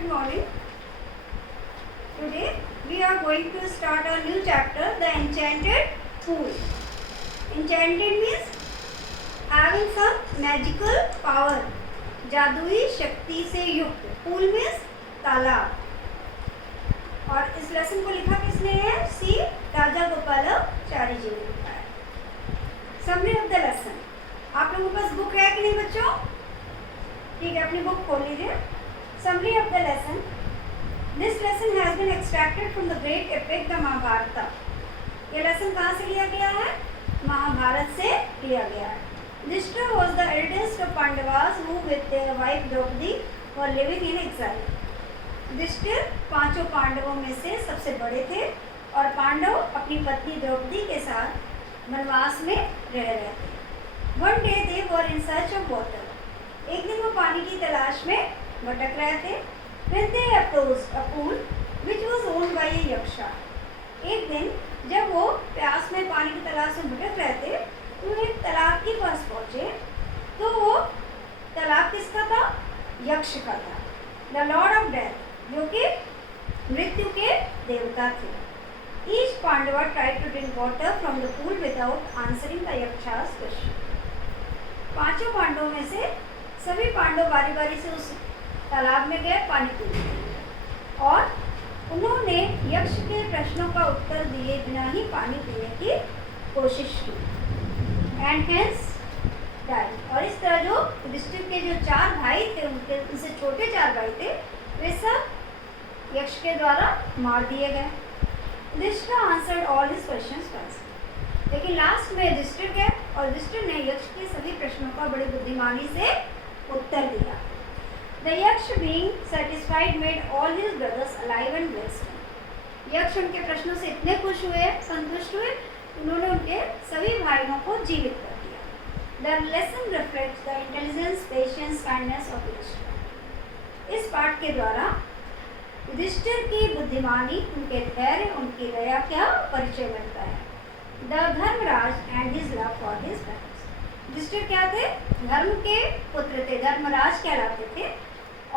good morning. Today we are going to start a new chapter, The Enchanted Pool. Enchanted means having some magical power, जादुई शक्ति से युक्त. Pool means तालाब. और इस lesson को लिखा किसने है? सी राजागोपालाचारी जी ने लिखा है. Summary of the lesson. आप लोगों के पास बुक है कि नहीं बच्चों? ठीक है, अपनी बुक खोल लीजिए. Summary of the lesson. This lesson has been extracted from the great epic the Mahabharata. ये lesson कहाँ से लिया गया है? महाभारत से लिया गया है. Yudhishthira was the eldest of Pandavas who with their wife Draupadi were living in exile. Yudhishthir पांचों पांडवों में से सबसे बड़े थे और पांडव अपनी पत्नी द्रौपदी के साथ वनवास में रह रहे थे. One day they were in search of water. एक दिन वो पानी की तलाश में भटक रहे थे. When they approached a pool which was owned by a yaksha. एक दिन जब वो प्यास में पानी की तलाश में भटक रहे थे तो एक तालाब के पास पहुँचे. तो वो तालाब किसका था? यक्ष का था. The Lord of Death, जो कि मृत्यु के देवता थे. Each Pandava tried to drink water from the pool without answering the yaksha's question. पांचों पांडवों में से सभी पांडव बारी बारी से उस तालाब में गए पानी पीने और उन्होंने यक्ष के प्रश्नों का उत्तर दिए बिना ही पानी पीने की कोशिश की. And hence died. और इस तरह जो युधिष्ठिर के जो चार भाई थे, उनसे छोटे चार भाई थे, वे सब यक्ष के द्वारा मार दिए गए. Yudhishthira answered all his questions first. लेकिन लास्ट में युधिष्ठिर गए और युधिष्ठिर ने यक्ष के सभी प्रश्नों का बड़ी बुद्धिमानी से उत्तर दिया. The Yaksh being satisfied made all his brothers alive and blessed. यक्ष उनके प्रश्नों से इतने खुश हुए, संतुष्ट हुए, उन्होंने उनके सभी भाइयों को जीवित कर दिया. The lesson reflects the intelligence, patience, kindness of Yudhishthira. इस पाठ के द्वारा युधिष्ठिर की बुद्धिमानी, उनके धैर्य, उनकी दया का परिचय मिलता है. The Dharmaraj and his love for his brothers. Yudhishthir क्या थे? धर्म के पुत्र थे, धर्मराज कहलाते थे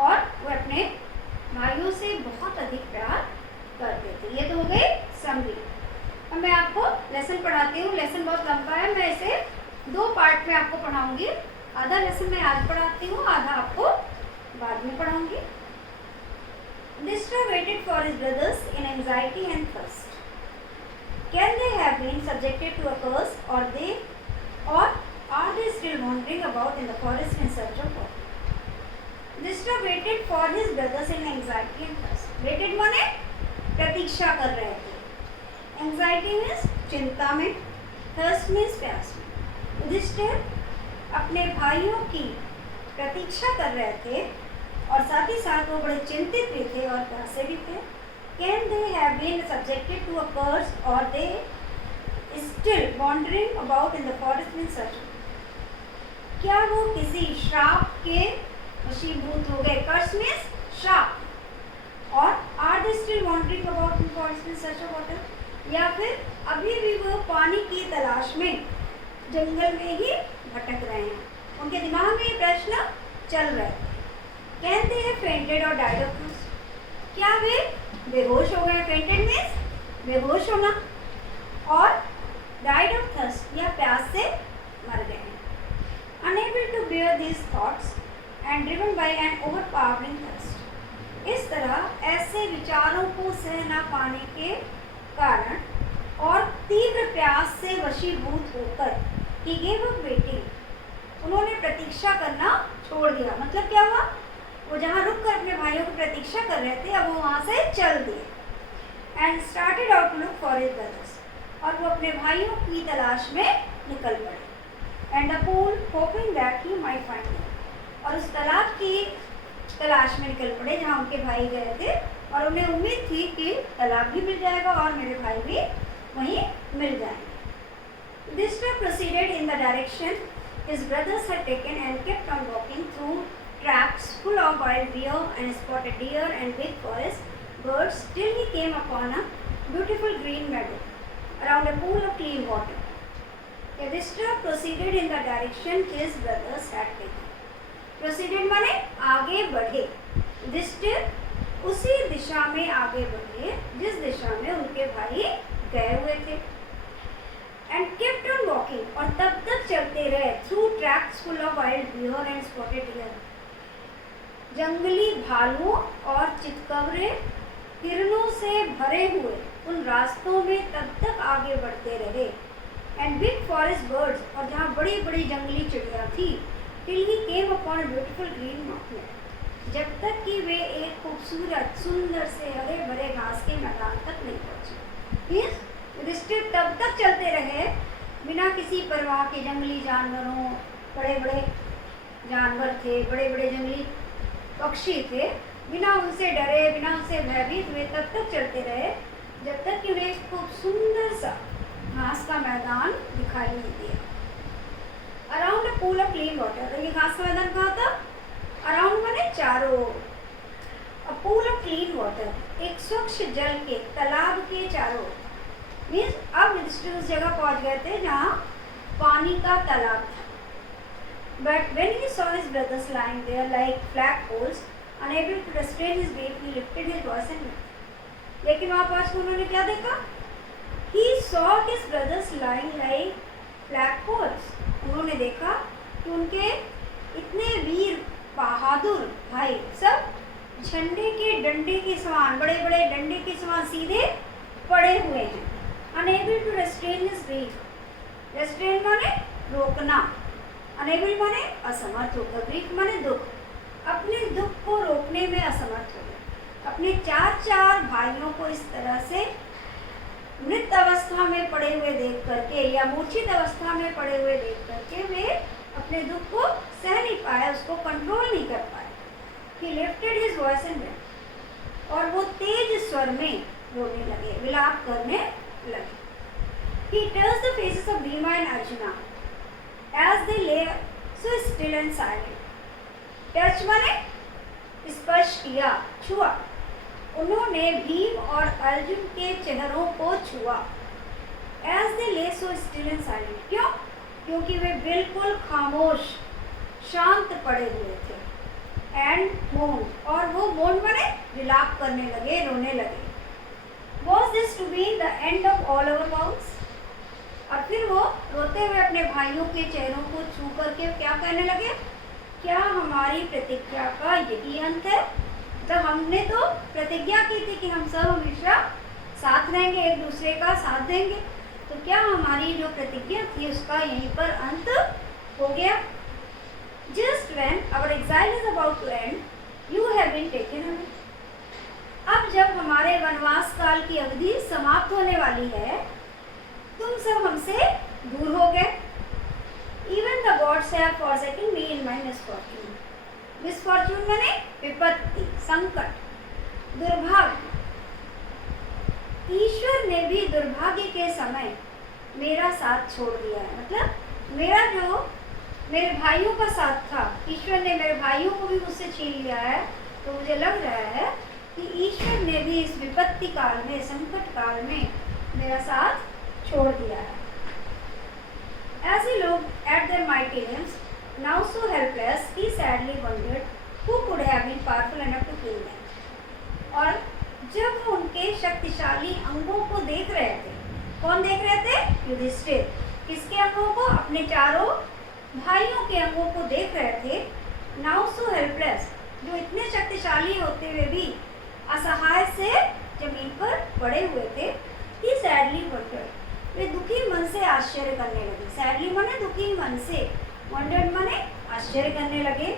और वो अपने भाइयों से बहुत अधिक प्यार करते थे. ये तो हो गई समरी. अब मैं आपको लेसन पढ़ाती हूँ. लेसन बहुत लंबा है, मैं इसे दो पार्ट में आपको पढ़ाऊंगी. आधा लेसन मैं आज पढ़ाती हूँ, आधा आपको बाद में पढ़ाऊंगी. Yudhishthira waited for his brothers in anxiety and thirst. Can they have been subjected to a curse, or are they still wandering about in the forest in search of water? Yudhishthira waited for his brothers in anxiety and thirst. Waited माने प्रतीक्षा कर रहे थे. Anxiety means चिंता में, thirst means प्यास में. युधिष्ठिर अपने भाइयों की प्रतीक्षा कर रहे थे और साथ ही साथ वो बड़े चिंतित भी थे और प्यासे भी थे. Can they have been subjected to a curse, or they still wandering about in the forest in search? क्या वो किसी श्राप के वशीभूत हो गए? कर्स मीन्स श्राप. और are they still wandering about in forest in search of water, या फिर अभी भी वो पानी की तलाश में जंगल में ही भटक रहे हैं. उनके दिमाग में ये प्रश्न चल रहे थे. कैन दे हैव फेंटेड और डाइड ऑफ थर्स्ट? क्या वे बेहोश हो गए? फेंटेड मीन्स बेहोश होना, और डाइड ऑफ थर्स्ट या प्यास से मर गए. Unable to bear these thoughts and driven by an overpowering thirst. इस तरह ऐसे विचारों को सह न पाने के कारण और तीव्र प्यास से वशीभूत होकर he gave up waiting. उन्होंने प्रतीक्षा करना छोड़ दिया. मतलब क्या हुआ? वो जहाँ रुक कर अपने भाइयों की प्रतीक्षा कर रहे थे, अब वो वहाँ से चल दिए. And started out to look for his brothers. और वो अपने भाइयों की तलाश में निकल पड़े. And the pool, hoping that he might find them. और उस तालाब की तलाश में निकल पड़े जहाँ उनके भाई गए थे और उन्हें उम्मीद थी कि तालाब भी मिल जाएगा और मेरे भाई भी वहीं मिल जाएंगे. Yudhishthira proceeded in the direction his brothers had taken and kept on walking through tracks full of wild bear and spotted deer and big forest birds till he came upon a beautiful green meadow around a pool of clean water. Yudhishthira proceeded in the direction his brothers had taken. Proceeded माने आगे बढ़े. युधिष्ठिर उसी दिशा में आगे बढ़े जिस दिशा में उनके भाई गए हुए थे। एंड केप्ट ऑन वॉकिंग, और तब तक चलते रहे through tracks full of wild bear and spotted deer, जंगली भालुओं और चितकबरे हिरणों से भरे हुए उन रास्तों में तब तक आगे बढ़ते रहे। एंड बिग फॉरेस्ट बर्ड्स, और जहाँ बड़ी बड़ी जंगली चिड़िया थी, till he came upon a beautiful green mountain, जब तक कि वे एक खूबसूरत सुंदर से हरे भरे घास के मैदान तक नहीं पहुँचे। युधिष्ठिर तब तक चलते रहे बिना किसी परवाह के। जंगली जानवरों, बड़े बड़े जानवर थे, बड़े बड़े जंगली पक्षी थे, बिना उनसे डरे, बिना उनसे भयभीत हुए तब तक चलते रहे जब तक कि उन्हें एक खूब सुंदर सा घास का मैदान दिखाई नहीं दिया। Around a pool of clean water, ये घास का मैदान कहाँ था? अराउंड माने चारों। अ पूल ऑफ क्लीन वाटर, एक स्वच्छ जल के तालाब के चारों। मीन्स अब युधिष्ठिर उस जगह पहुंच गए थे जहाँ पानी का तालाब था। But when he saw his brothers lying there like flagpoles, unable to restrain his weight, he lifted his voice and wept. लेकिन वहाँ पहुँच कर उन्होंने क्या देखा? He saw his brothers lying like flagpoles. उन्होंने देखा कि उनके इतने वीर बहादुर भाई सब झंडे के डंडे के समान, बड़े बड़े डंडे के समान सीधे पड़े हुए हैं। Unable to restrain his grief. Restrain माने रोकना, अनेबल माने असमर्थ होकर, ग्रीफ माने दुख, अपने दुख को रोकने में असमर्थ हो गए। अपने चार भाइयों को इस तरह से मृत अवस्था में पड़े हुए देख करके या मूर्छित अवस्था में पड़े हुए देख करके वे अपने दुख को सह नहीं पाए, उसको कंट्रोल नहीं कर पाए। He lifted his voice and wept, और वो तेज स्वर में रोने लगे, विलाप करने लगे। He touched the faces of Bhima and Arjuna as they lay so still and silent. Touch माने स्पर्श किया, छुआ। उन्होंने भीम और अर्जुन के चेहरों को छुआ। As they lay so still and silent, क्यों? क्योंकि वे बिल्कुल खामोश शांत पड़े हुए थे। And mourned, और वो mourn माने विलाप करने लगे, रोने लगे। Was this to be the end of all our vows? और फिर वो रोते हुए अपने भाइयों के चेहरों को छू करके क्या कहने लगे? क्या हमारी प्रतिज्ञा का यही अंत है? तो हमने तो प्रतिज्ञा की थी कि हम सब हमेशा साथ रहेंगे, एक दूसरे का साथ देंगे, तो क्या हमारी जो प्रतिज्ञा थी उसका यहीं पर अंत हो गया? Just when our exile is about to end, you have been taken away. अब जब हमारे वनवास काल की अवधि समाप्त होने वाली है, तुम सब हमसे दूर हो गए। Even the gods have forsaken me in my misfortune. Misfortune माने विपत्ति, संकट, दुर्भाग्य। ईश्वर ने भी दुर्भाग्य के समय मेरा साथ छोड़ दिया है। मतलब मेरा जो मेरे भाइयों का साथ था, ईश्वर ने मेरे भाइयों को भी मुझसे छीन लिया है। तो मुझे लग रहा है कि ईश्वर ने भी इस विपत्ति काल में, संकट काल में मेरा साथ छोड़ दिया है। As he looked at their mighty limbs, now so helpless, he sadly wondered who could have been powerful enough to kill them. और जब वो उनके शक्तिशाली अंगों को देख रहे थे, कौन देख रहे थे? युधिष्ठिर। किसके अंगों को? अपने चारों भाइयों के अंगों को देख रहे थे। Now so helpless, जो इतने शक्तिशाली होते हुए भी असहाय से जमीन पर पड़े हुए थे। He sadly wondered, वे दुखी मन से आश्चर्य करने लगे। सैडली माने दुखी मन से, वंडर्ड माने आश्चर्य करने लगे।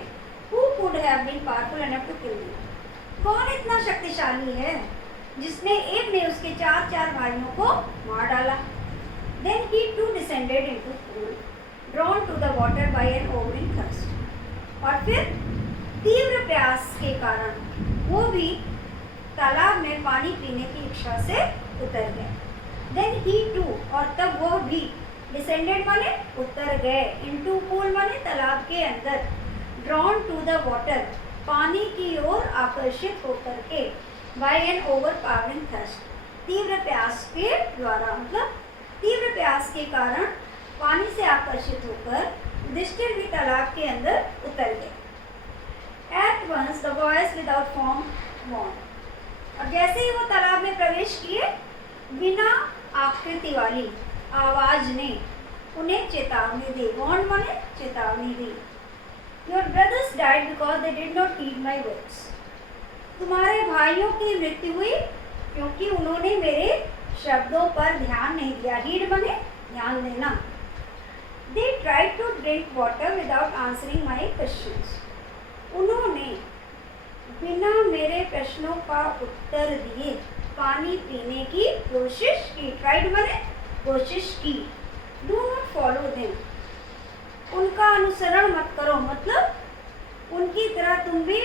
Who could have been powerful enough to kill them? कौन इतना शक्तिशाली है जिसने एक ने उसके चार भाइयों को मार डाला? Then he too descended into pool, drawn to the water by an overwhelming thirst. और फिर तीव्र प्यास के कारण वो भी तालाब में पानी पीने की इच्छा से उतर गए। Then he too, और तब वो भी descended माने उतर गए, into pool माने तालाब के अंदर, drawn to the water पानी की ओर आकर्षित होकर के, by an overpowering thirst, तीव्र प्यास के द्वारा, मतलब तीव्र प्यास के कारण पानी से आकर्षित होकर युधिष्ठिर भी तालाब के अंदर उतर गए। At once the voice without form warned, आकृति वाली आवाज ने उन्हें चेतावनी दी। वार्न माने चेतावनी दी। Your brothers died because they did not heed my words. तुम्हारे भाइयों की मृत्यु हुई क्योंकि उन्होंने मेरे शब्दों पर ध्यान नहीं दिया। हीड माने ध्यान देना। They tried to drink water without answering my questions. उन्होंने बिना मेरे प्रश्नों का उत्तर दिए पानी पीने की कोशिश की। ट्राइड माने कोशिश की। Do not follow them. उनका अनुसरण मत करो, मतलब उनकी तरह तुम भी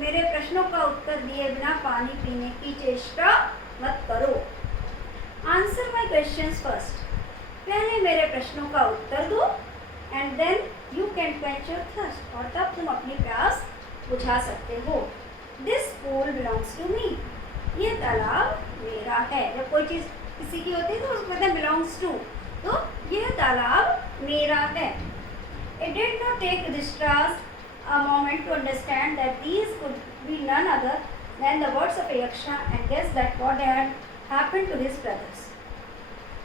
मेरे प्रश्नों का उत्तर दिए बिना पानी पीने की चेष्टा मत करो। Answer my questions first. पहले मेरे प्रश्नों का उत्तर दो and then you can quench your thirst. और तब तुम अपनी प्यास बुझा सकते हो। This pool belongs to me. ये तालाब मेरा है। जब कोई चीज़ किसी की होती है तो उसको कहते हैं बिलोंग्स टू। तो यह तालाब मेरा है। It did not take Yudhishthira a moment to understand that these could be none other than the words of a yaksha and guess that what had happened to his brothers.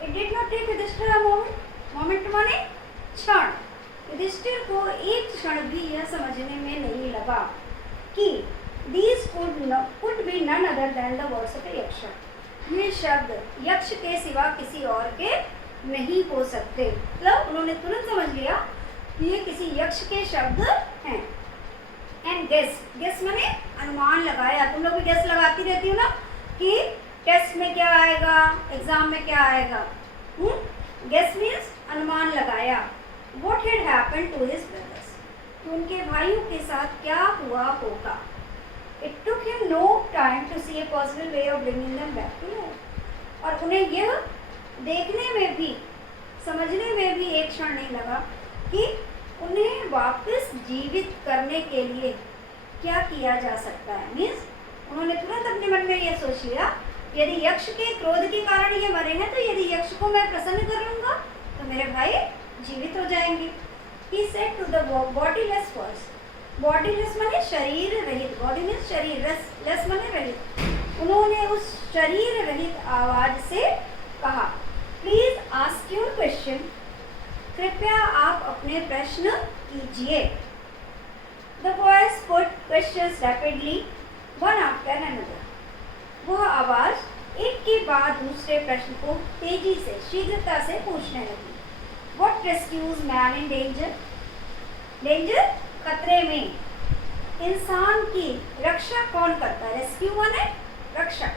It did not take Yudhishthira a moment. Moment माने क्षण। युधिष्ठिर को एक क्षण भी यह समझने में नहीं लगा कि these could be none other than the words of a yaksha. ये शब्द यक्ष के सिवा किसी और के नहीं हो सकते। मतलब उन्होंने तुरंत समझ लिया कि ये किसी यक्ष के शब्द हैं। एंड गेस माने अनुमान लगाया। तुम लोग भी गेस लगाती रहती हो ना कि टेस्ट में क्या आएगा, एग्जाम में क्या आएगा। गेस मीन्स अनुमान लगाया। What had happened to his brothers? तो उनके भाइयों के साथ क्या हुआ होगा। It took him no time to see a possible way of bringing them back to life. और उन्हें यह देखने में भी समझने में भी एक क्षण नहीं लगा कि उन्हें वापस जीवित करने के लिए क्या किया जा सकता है। मीन्स उन्होंने तुरंत अपने मन में ये सोच लिया यदि यक्ष के क्रोध के कारण ये मरे हैं तो यदि यक्ष को मैं प्रसन्न कर लूँगा तो मेरे भाई जीवित हो जाएंगे। He said to the bodiless voice. Bodiless माने शरीर रहित। बॉडी मीन्स शरीर, लेस माने रहित। उन्होंने उस शरीर रहित आवाज से कहा प्लीज आस्क योर क्वेश्चन। कृपया आप अपने प्रश्न कीजिए। The voice put questions rapidly one after another. वह आवाज एक के बाद दूसरे प्रश्न को तेजी से शीघ्रता से पूछने लगी। What rescues man in danger. Danger खतरे में इंसान की रक्षा कौन करता है। रेस्क्यू माने रक्षा।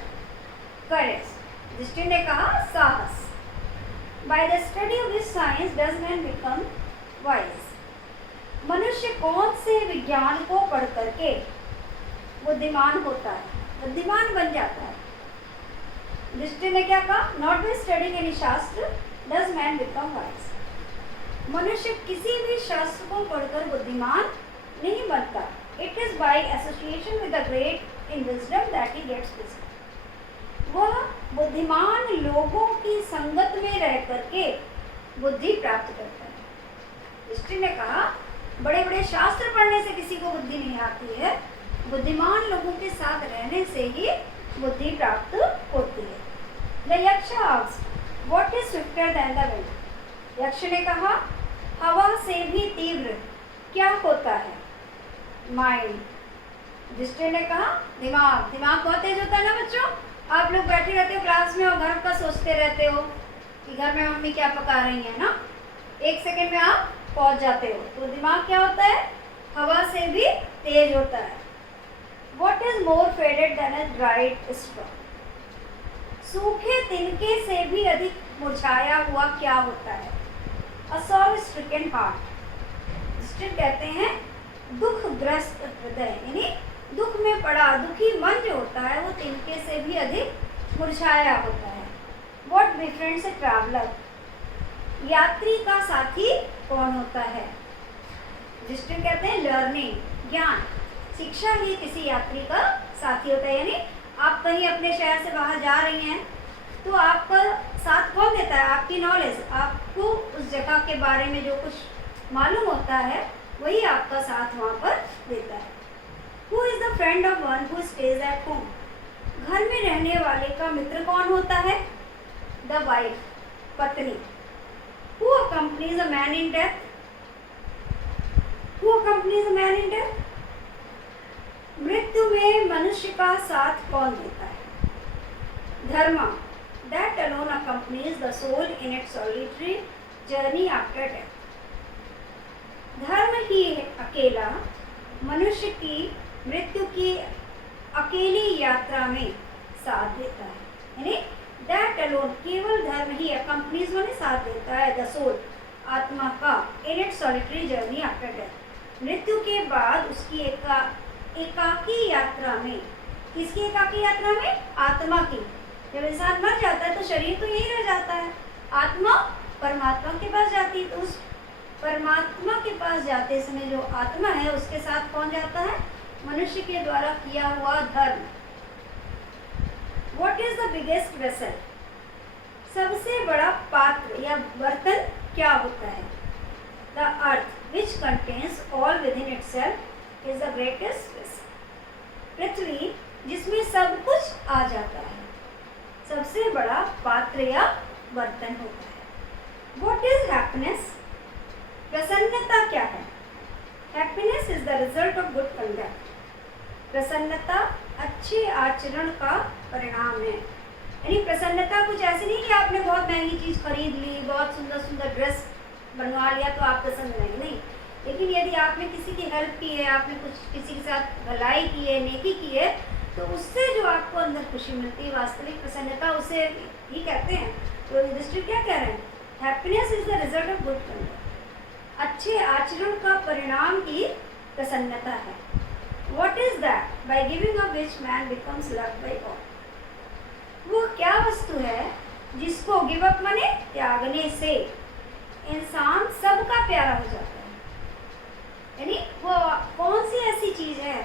करेज। युधिष्ठिर ने कहा साहस। By the study of this science does man become wise. मनुष्य कौन से विज्ञान को पढ़ करके बुद्धिमान होता है, बुद्धिमान बन जाता है। युधिष्ठिर ने क्या कहा, not by studying any shastra does man become wise. मनुष्य किसी भी शास्त्र को पढ़कर बुद्धिमान नहीं बनता। It is by association with the great in wisdom that he gets wisdom. वह बुद्धिमान लोगों की संगत में रह करके बुद्धि प्राप्त करता है। युधिष्ठिर ने कहा बड़े बड़े शास्त्र पढ़ने से किसी को बुद्धि नहीं आती है, बुद्धिमान लोगों के साथ रहने से ही बुद्धि प्राप्त होती है। द यक्ष asked what is swifter than the wind. यक्ष ने कहा हवा से भी तीव्र क्या होता है। माइंड। युधिष्ठिर ने कहा दिमाग। दिमाग बहुत तेज होता है ना बच्चों। आप लोग बैठे रहते हो क्लास में और घर का सोचते रहते हो कि घर में मम्मी क्या पका रही है ना, एक सेकंड में आप पहुंच जाते हो। तो दिमाग क्या होता है, हवा से भी तेज होता है। What is more faded than a dried straw? सूखे तिनके से भी अधिक मुरझाया हुआ क्या होता है। A sorrow stricken heart. Yudhishthir कहते हैं दुखग्रस्त हृदय, यानी दुख में पड़ा दुखी मन जो होता है वो तिनके से भी अधिक मुरझाया होता है। What befriends a traveler? यात्री का साथी कौन होता है। युधिष्ठिर कहते हैं लर्निंग, ज्ञान, शिक्षा ही किसी यात्री का साथी होता है। यानी आप कहीं अपने शहर से बाहर जा रही हैं तो आपका साथ कौन देता है, आपकी नॉलेज। आपको उस जगह के बारे में जो कुछ मालूम होता है वही आपका साथ वहाँ पर देता है। Who is the friend of one who stays at home? घर में रहने वाले का मित्र कौन होता है। The wife. पत्नी। Who accompanies a man in death? Who accompanies a man in death? मृत्यु में मनुष्य का साथ कौन देता है? धर्म, that alone accompanies the soul in its solitary journey after death. धर्म ही अकेला मनुष्य की मृत्यु की अकेली यात्रा में साथ देता है, यानी that alone, केवल धर्म ही accompanies माने साथ देता है the soul, आत्मा का in its solitary journey after death, मृत्यु के बाद उसकी एकाकी यात्रा में। किसकी एकाकी यात्रा में? आत्मा की। जब इंसान मर जाता है तो शरीर तो यही रह जाता है, आत्मा परमात्मा के पास जाती है। तो उस परमात्मा के पास जाते समय जो आत्मा है उसके साथ कौन जाता है? मनुष्य के द्वारा किया हुआ धर्म। What is the biggest vessel? सबसे बड़ा पात्र या बर्तन क्या होता है? The earth, which contains all within itself, is the greatest vessel. पृथ्वी जिसमें सब कुछ आ जाता है, सबसे बड़ा पात्र या बर्तन होता है। What is happiness? प्रसन्नता क्या है? Happiness is the result of good conduct. प्रसन्नता अच्छे आचरण का परिणाम है। यानी प्रसन्नता कुछ ऐसी नहीं कि आपने बहुत महंगी चीज खरीद ली, बहुत सुंदर सुंदर ड्रेस बनवा लिया तो आप प्रसन्न रहेंगे, नहीं। लेकिन यदि आपने किसी की हेल्प की है, आपने कुछ किसी के साथ भलाई की है, नेकी की है, तो उससे जो आपको अंदर खुशी मिलती है, वास्तविक प्रसन्नता, उसे ही कहते हैं। तो युधिष्ठिर क्या कह रहे हैं? Happiness is the result of good conduct. अच्छे आचरण का परिणाम ही प्रसन्नता है। What is that? By giving of which man becomes loved by all. वो क्या वस्तु है जिसको गिव अप माने त्यागने से इंसान सबका प्यारा हो जाता है। यानी वो कौन सी ऐसी चीज है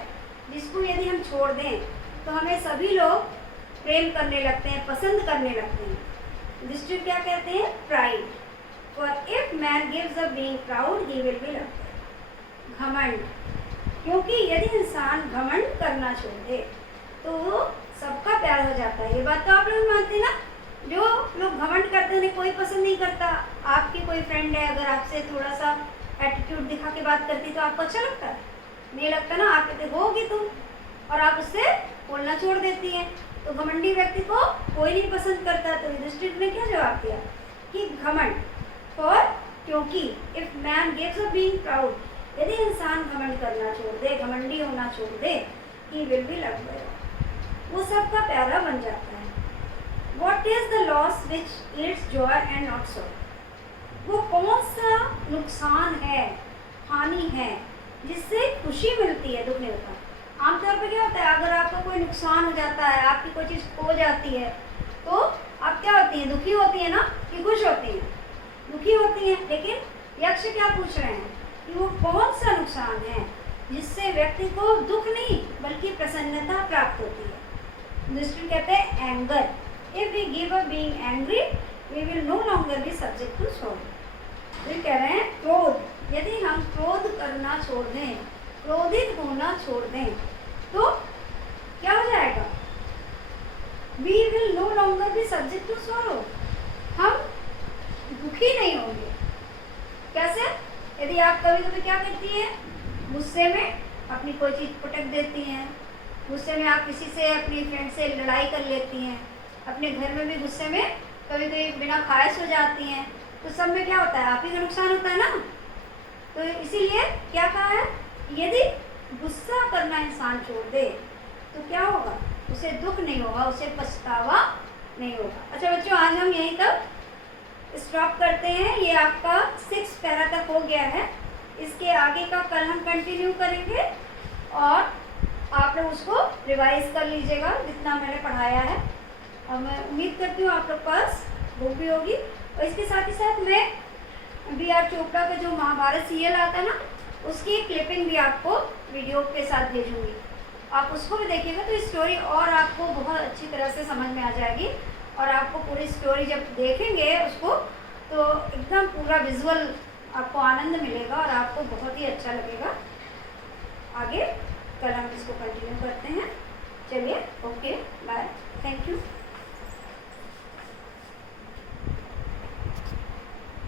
जिसको यदि हम छोड़ दें तो हमें सभी लोग प्रेम करने लगते हैं, पसंद करने लगते हैं। युधिष्ठिर क्या कहते हैं? Pride. For if man gives up being proud, he will be loved. घमंड, क्योंकि यदि इंसान घमंड करना छोड़ दे तो वो सबका प्यार हो जाता है। ये बात तो आप लोग मानते हैं ना? जो लोग घमंड करते हैं उन्हें कोई पसंद नहीं करता। आपकी कोई फ्रेंड है, अगर आपसे थोड़ा सा एटीट्यूड दिखा के बात करती तो आपको अच्छा लगता है? नहीं लगता ना। आप कहते होगी तुम, और आप उससे बोलना छोड़ देती हैं। तो घमंडी व्यक्ति को कोई नहीं पसंद करता। तो युधिष्ठिर ने क्या जवाब दिया कि घमंड, फॉर, क्योंकि, if man gives up being proud, यदि इंसान घमंड करना छोड़ दे, घमंडी होना छोड़ दे, he will be loved by all, वो सबका प्यारा बन जाता है। What is the loss which yields joy and not sorrow? वो कौन सा नुकसान है, हानि है, जिससे खुशी मिलती है, दुख नहीं होता। आमतौर पर क्या होता है, अगर आपका कोई नुकसान हो जाता है, आपकी कोई चीज़ खो जाती है, तो आप क्या होती हैं? दुखी होती हैं ना, कि खुश होती हैं? दुखी होती हैं। लेकिन यक्ष क्या पूछ रहे हैं कि वो कौन सा नुकसान है जिससे व्यक्ति को दुख नहीं बल्कि प्रसन्नता प्राप्त होती है। युधिष्ठिर कहते हैं anger. If we give up being angry we will no longer be subject to sorrow. ये कह रहे हैं क्रोध, यदि हम क्रोध करना छोड़ दें, क्रोधित होना छोड़ दें, तो क्या हो जाएगा? We will no longer be subject to sorrow, हम दुखी नहीं होंगे। कैसे? यदि आप कभी कभी क्या करती हैं, गुस्से में अपनी कोई चीज़ पटक देती हैं, गुस्से में आप किसी से, अपनी फ्रेंड से लड़ाई कर लेती हैं, अपने घर में भी गुस्से में कभी कभी बिना खाए सो जाती हैं, तो सब में क्या होता है? आप ही का नुकसान होता है ना। तो इसीलिए क्या कहा है, यदि गुस्सा करना इंसान छोड़ दे तो क्या होगा? उसे दुख नहीं होगा, उसे पछतावा नहीं होगा। अच्छा बच्चों, आज हम यहीं तक स्टॉप करते हैं। ये आपका 6 पैरा तक हो गया है। इसके आगे का कल हम कंटिन्यू करेंगे और आप लोग उसको रिवाइज कर लीजिएगा जितना मैंने पढ़ाया है। और मैं उम्मीद करती हूँ आप लोग पास बुक भी होगी। और इसके साथ ही साथ मैं B.R. चोपड़ा का जो महाभारत सीरियल आता है ना, उसकी क्लिपिंग भी आपको वीडियो के साथ भेजूँगी। आप उसको भी देखिएगा तो स्टोरी और आपको बहुत अच्छी तरह से समझ में आ जाएगी। और आपको पूरी स्टोरी जब देखेंगे उसको तो एकदम पूरा विजुअल आपको आनंद मिलेगा और आपको बहुत ही अच्छा लगेगा। आगे कल हम इसको कंटिन्यू करते हैं। चलिए, ओके, बाय, थैंक यू।